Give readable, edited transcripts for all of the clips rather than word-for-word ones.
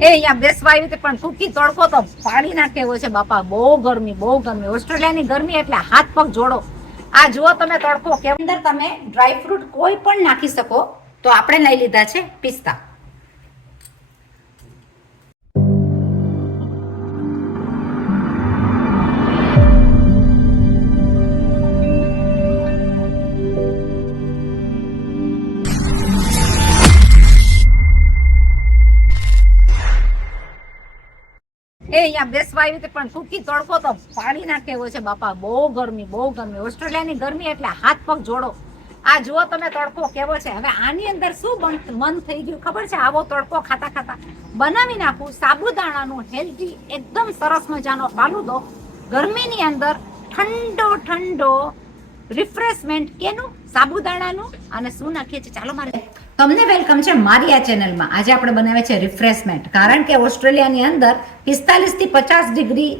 એ અહીંયા બેસવા આવી હતી પણ સૂકી તડકો તો પાડી નાખેવો છે બાપા. બહુ ગરમી, બહુ ગરમી. ઓસ્ટ્રેલિયાની ગરમી એટલે હાથ પગ જોડો. આ જુઓ તમે તડકો કે અંદર તમે ડ્રાય ફ્રૂટ કોઈ પણ નાખી શકો. તો આપણે લઈ લીધા છે પિસ્તા. એ અહીંયા બેસવા આવી હતી પણ સૂકી તડકો તો પાડી નાખેવો છે બાપા. બહુ ગરમી, બહુ ગરમી. ઓસ્ટ્રેલિયાની ગરમી એટલે હાથ પગ જોડો. આ જુઓ તમે તડકો કેવો છે. હવે આની અંદર શું મન થઈ ગયું ખબર છે? આવો તડકો ખાતા ખાતા બનાવી નાખું સાબુદાણાનું હેલ્ધી એકદમ સરસ મજાનો ફાલુદો. ગરમીની અંદર ઠંડો ઠંડો રિફ્રેશમેન્ટ. કેનું? સાબુદાણાનું. અને શું નાખીએ છીએ ચાલો મારે તમને વેલકમ છે મારી આ ચેનલમાં. આજે આપણે બનાવે છે રિફ્રેશમેન્ટ. કારણ કે ઓસ્ટ્રેલિયાની અંદર 45 થી 50 ડિગ્રી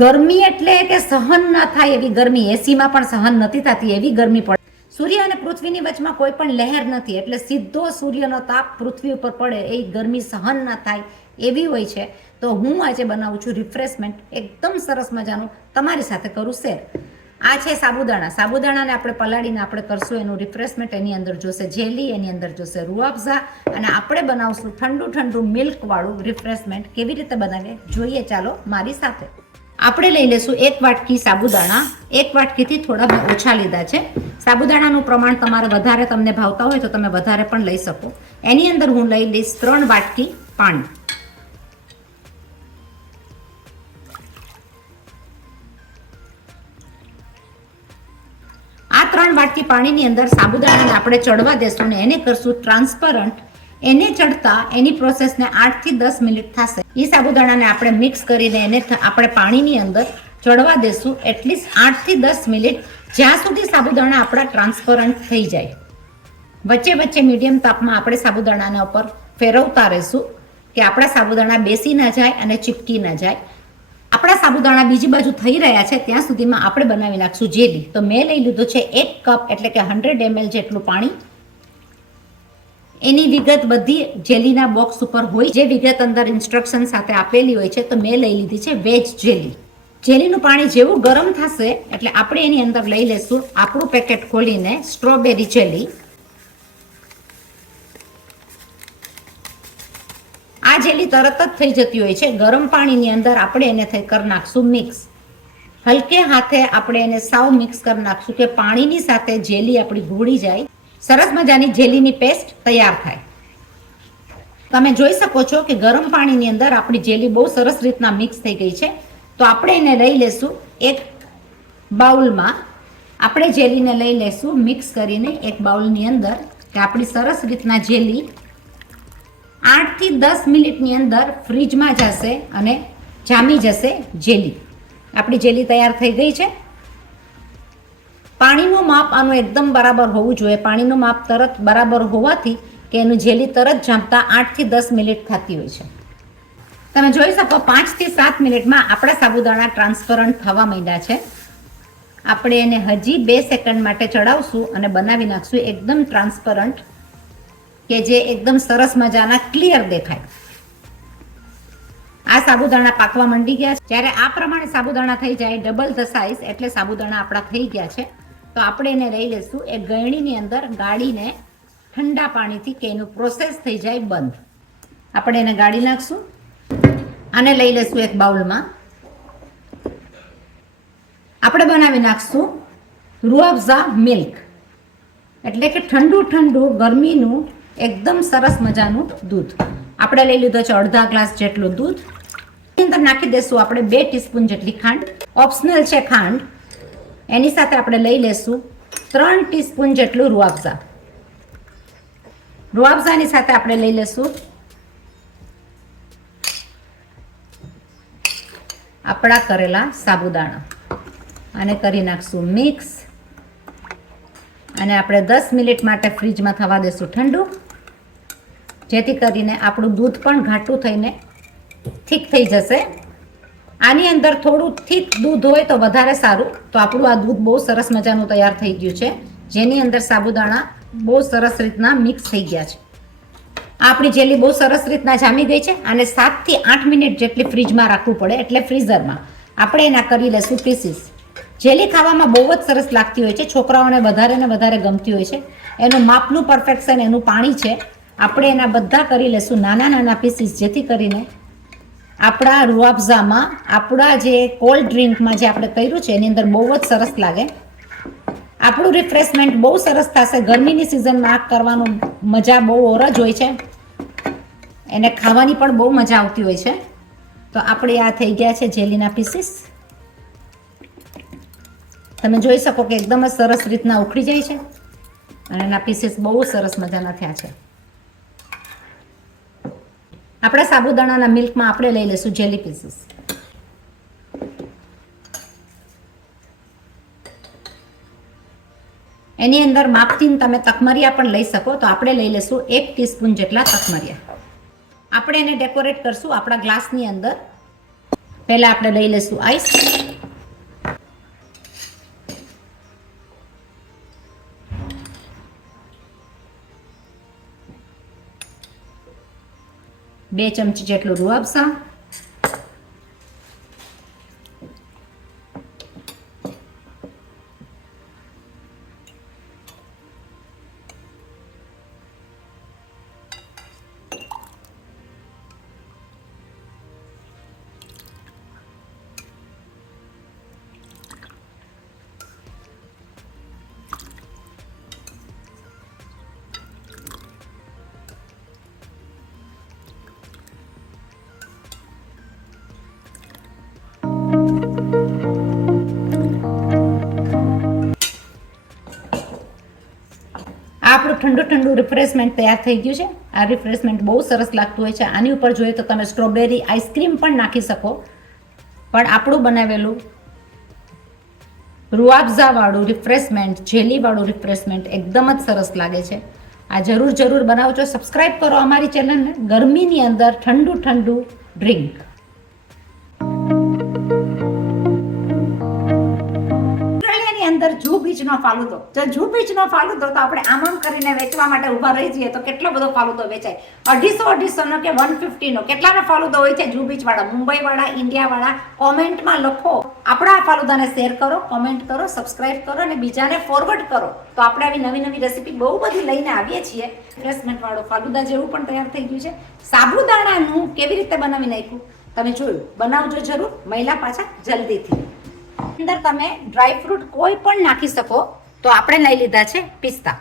ગરમી એટલે કે સહન ન થાય એવી ગરમી. એસીમાં પણ સહન નથી થતી એવી ગરમી પડે. સૂર્ય અને પૃથ્વીની વચમાં કોઈ પણ લહેર નથી એટલે સીધો સૂર્યનો તાપ પૃથ્વી ઉપર પડે એ ગરમી સહન ન થાય એવી હોય છે. તો હું આજે બનાવું છું રિફ્રેશમેન્ટ એકદમ સરસ મજાનું, તમારી સાથે કરું શેર. આ છે સાબુદાણા. સાબુદાણાને આપણે પલાળીને આપણે કરશું એનું રિફ્રેશમેન્ટ. એની અંદર જોશે જેલી, એની અંદર જોશે રૂઆફઝા અને આપણે બનાવશું ઠંડુ ઠંડુ મિલ્ક વાળું રિફ્રેશમેન્ટ. કેવી રીતે બનાવીએ જોઈએ ચાલો મારી સાથે. આપણે લઈ લેશું 1 વાટકી સાબુદાણા. 1 વાટકીથી થોડા મેં ઓછા લીધા છે. સાબુદાણાનું પ્રમાણ તમારે વધારે તમને ભાવતા હોય તો તમે વધારે પણ લઈ શકો. એની અંદર હું લઈ લઈશ 3 વાટકી પાણી. આ 3 વાટકી પાણીની અંદર સાબુદાણાને આપણે ચડવા દેશું ને એને કરશું ટ્રાન્સપરન્ટ. એને ચડતા એની પ્રોસેસને 8 થી 10 મિનિટ થશે. એ સાબુદાણાને આપણે મિક્સ કરીને એને આપણે પાણીની અંદર ચડવા દેશું એટલીસ્ટ 8 થી 10 મિનિટ, જ્યાં સુધી સાબુદાણા આપણા ટ્રાન્સપરન્ટ થઈ જાય. વચ્ચે વચ્ચે મીડિયમ તાપમાં આપણે સાબુદાણાના ઉપર ફેરવતા રહીશું કે આપણા સાબુદાણા બેસી ના જાય અને ચીપકી ના જાય. આપણા સાબુદાણા બીજી બાજુ થઈ રહ્યા છે ત્યાં સુધીમાં આપણે બનાવી નાખશું જેલી. તો મેં લઈ લીધું છે 1 કપ એટલે કે 100 ml જેટલું પાણી. એની વિગત બધી જેલીના બોક્સ ઉપર હોય, જે વિગત અંદર ઇન્સ્ટ્રક્શન સાથે આપેલી હોય છે. તો મેં લઈ લીધી છે વેજ જેલી. જેલીનું પાણી જેવું ગરમ થશે એટલે આપણે એની અંદર લઈ લેશું આપણું પેકેટ ખોલીને સ્ટ્રોબેરી જેલી. આ જેલી તરત જ થઈ જતી હોય છે. ગરમ પાણીની અંદર આપણે એને કરી નાખશું મિક્સ. હલકે હાથે આપણે એને સાવ મિક્સ કરી નાખશું કે પાણીની સાથે જેલી આપણી ઘોળી જાય. સરસ મજાની જેલીની પેસ્ટ તૈયાર થાય. તમે જોઈ શકો છો કે ગરમ પાણીની અંદર આપણી જેલી બહુ સરસ રીતના મિક્સ થઈ ગઈ છે. તો આપણે એને લઈ લેશું એક બાઉલમાં. આપણે જેલીને લઈ લેશું મિક્સ કરીને એક બાઉલની અંદર કે આપણી સરસ રીતના જેલી 8 થી 10 મિનિટની અંદર ફ્રીજમાં જશે અને જામી જશે જેલી. આપણી જેલી તૈયાર થઈ ગઈ છે. પાણીનું માપ આનું એકદમ બરાબર હોવું જોઈએ. પાણીનું માપ તરત બરાબર હોવાથી કે એનું જેલી તરત જામતા 8 થી 10 મિનિટ થતી હોય છે. તમે જોઈ શકો 5 થી 7 મિનિટમાં આપણા સાબુદાણા ટ્રાન્સપરન્ટ થવા માંડ્યા છે. આપણે એને હજી 2 સેકન્ડ માટે ચડાવશું અને બનાવી નાખશું એકદમ ટ્રાન્સપરન્ટ કે જે એકદમ સરસ મજાના ક્લિયર દેખાય. આ સાબુદાણા પાકવા માંડી ગયા છે. જ્યારે આ પ્રમાણે સાબુદાણા થઈ જાય ડબલ ધ સાઇઝ એટલે સાબુદાણા આપણા થઈ ગયા છે. તો આપણે એને લઈ લેશું એક ગળણીની અંદર ગાળીને ઠંડા પાણીથી કે એનું પ્રોસેસ થઈ જાય બંધ. આપણે એને ગાળી નાખશું. આને લઈ લેશું એક બાઉલમાં. આપણે બનાવી નાખશું રૂઆફઝા મિલ્ક એટલે કે ઠંડુ ઠંડુ ગરમીનું એકદમ સરસ મજાનું દૂધ. આપણે લઈ લીધો છે અડધા ગ્લાસ જેટલું દૂધ. એની અંદર નાખી દેશું આપણે 2 ટીસ્પૂન જેટલી ખાંડ. ઓપ્શનલ છે ખાંડ. એની સાથે આપણે લઈ લેશું 3 ટીસ્પૂન જેટલું રૂઆફઝા. રૂઆફઝાની સાથે આપણે લઈ લેશું આપણા કરેલા સાબુદાણા. આને કરી નાખશું મિક્સ અને આપણે 10 મિનિટ માટે ફ્રીજમાં થવા દેશું ઠંડુ, જેથી કરીને આપણું દૂધ પણ ઘાટું થઈને થીક થઈ જશે. આની અંદર થોડું થીક દૂધ હોય તો વધારે સારું. તો આપણું આ દૂધ બહુ સરસ મજાનું તૈયાર થઈ ગયું છે, જેની અંદર સાબુદાણા બહુ સરસ રીતના મિક્સ થઈ ગયા છે. આપણી જેલી બહુ સરસ રીતના જામી ગઈ છે અને 7 થી 8 મિનિટ જેટલી ફ્રીજમાં રાખવું પડે, એટલે ફ્રીઝરમાં. આપણે એના કરી લેશું પીસીસ. જેલી ખાવામાં બહુ જ સરસ લાગતી હોય છે, છોકરાઓને વધારે ને વધારે ગમતી હોય છે. એનું માપનું પરફેક્શન એનું પાણી છે. આપણે એના બધા કરી લેશું નાના નાના પીસીસ, જેથી કરીને આપણા રૂઆફઝામાં, આપણા જે કોલ્ડ ડ્રિંકમાં જે આપણે કર્યું છે એની અંદર બહુ જ સરસ લાગે. આપણું રિફ્રેશમેન્ટ બહુ સરસ થશે. ગરમીની સિઝનમાં આ કરવાનું મજા બહુ ઓર જ હોય છે, એને ખાવાની પણ બહુ મજા આવતી હોય છે. તો આપણે આ થઈ ગયા છે જેલીના પીસીસ. તમે જોઈ શકો કે એકદમ જ સરસ રીતના ઉખડી જાય છે અને એના પીસીસ બહુ સરસ મજાના થયા છે. આપણા સાબુદાણાના મિલ્કમાં આપણે લઈ લઈશું જેલી પીસીસ. એની અંદર માપથી તમે તકમરિયા પણ લઈ શકો, તો આપણે લઈ લઈશું 1 ટીસ્પૂન જેટલા તકમરિયા. આપણે એને ડેકોરેટ કરશું આપણા ગ્લાસની અંદર. પહેલા આપણે લઈ લઈશું આઈસ. બે ચમચી જેટલું રૂઆફઝા. આપણું ઠંડુ ઠંડુ રિફ્રેશમેન્ટ તૈયાર થઈ ગયું છે. આ રિફ્રેશમેન્ટ બહુ સરસ લાગતું હોય છે. આની ઉપર જોઈએ તો તમે સ્ટ્રોબેરી આઈસ્ક્રીમ પણ નાખી શકો, પણ આપણું બનાવેલું રૂઆફઝાવાળું રિફ્રેશમેન્ટ, જેલીવાળું રિફ્રેશમેન્ટ એકદમ જ સરસ લાગે છે. આ જરૂર બનાવજો. સબસ્ક્રાઈબ કરો અમારી ચેનલને. ગરમીની અંદર ઠંડુ ઠંડુ ડ્રિંક. અંદર જૂ બીચનો ફાલુદો. જો જૂ બીચનો ફાલુદો તો આપણે આમ કરીને વેચવા માટે ઊભા રહી જઈએ તો કેટલો બધો ફાલુદો વેચાય. 250 નો કે 150 નો કેટલાનો ફાલુદો હોય છે જૂ બીચ વાળા, મુંબઈ વાળા, ઇન્ડિયા વાળા. કોમેન્ટમાં લખો. આપણા આ ફાલુદાને શેર કરો, કોમેન્ટ કરો, સબસ્ક્રાઇબ કરો અને બીજાને ફોરવર્ડ કરો. તો આપણે આવી નવી નવી રેસીપી બહુ બધી લઈને આવીએ છીએ. રિફ્રેશમેન્ટ વાળો ફાલુદા જેવું પણ તૈયાર થઈ ગયું છે. સાબુદાણાનું કેવી રીતે બનાવી નાખ્યું તમે જોયું. બનાવજો જરૂર, મહિલા પાછા જલ્દીથી. અંદર તમે ડ્રાય ફ્રૂટ કોઈ પણ નાખી શકો. તો આપણે લઈ લીધા છે પિસ્તા.